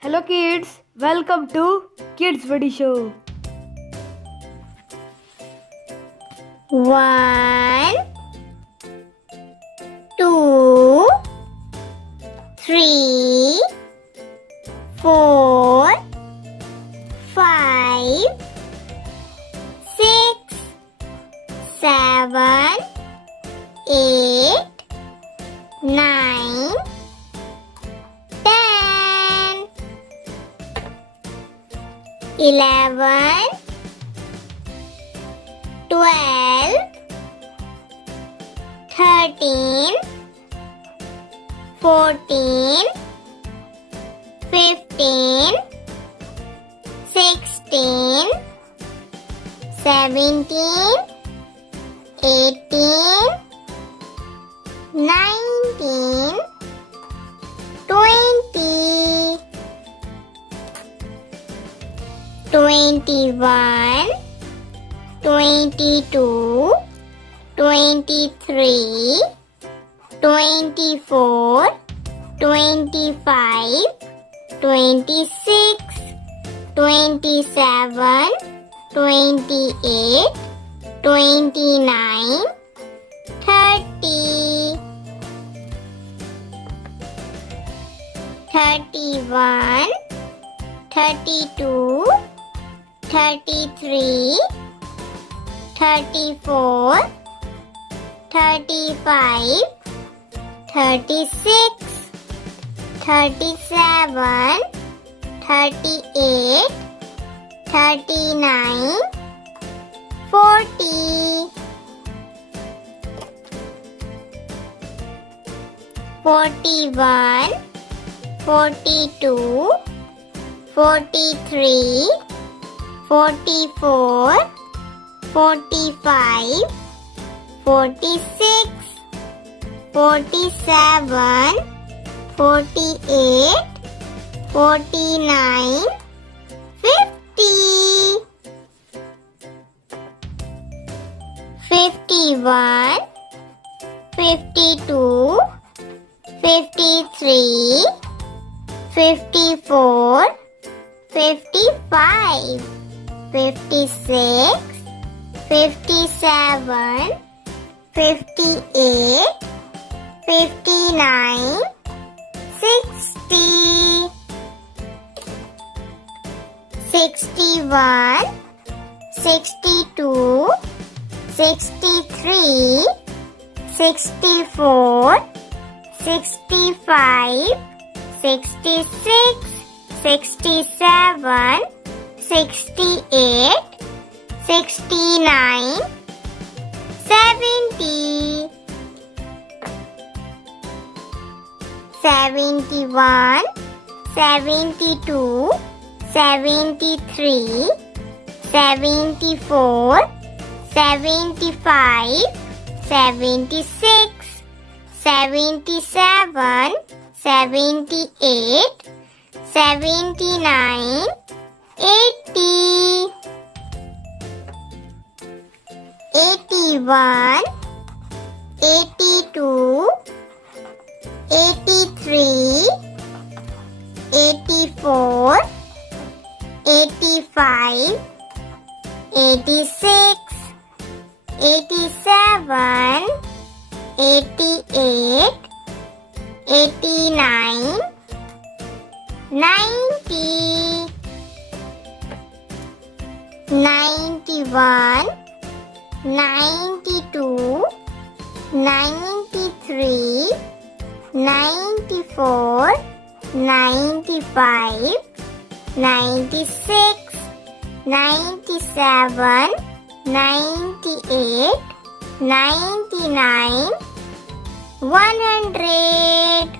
Hello kids, welcome to Kids Buddy Show. 1, 2, 3, 4, 5, 6, 7, 8, 9, 10, 11, 12, 13, 14, 15, 16, 17, 18, 19, 20, 21, 22, 23, 24, 25, 26, 27, 28, 29, 30, 31, 32, 33, 34, 35, 36, 37, 38, 39, 40, 41, 42, 43, 44, 45, 46, 47, 48, 49, 50, 51, 52, 53, 54, 55, 56, 57, 58, 59, 60, 61, 62, 63, 64, 65, 66, 67, 68, 69, 70, 71, 72, 73, 74, 75, 76, 77, 78, 79, 80, 81, 82, 83, 84, 85, 86, 87, 88, 89, 90, 91, 92, 93, 94, 95, 96, 97, 98, 99, 100.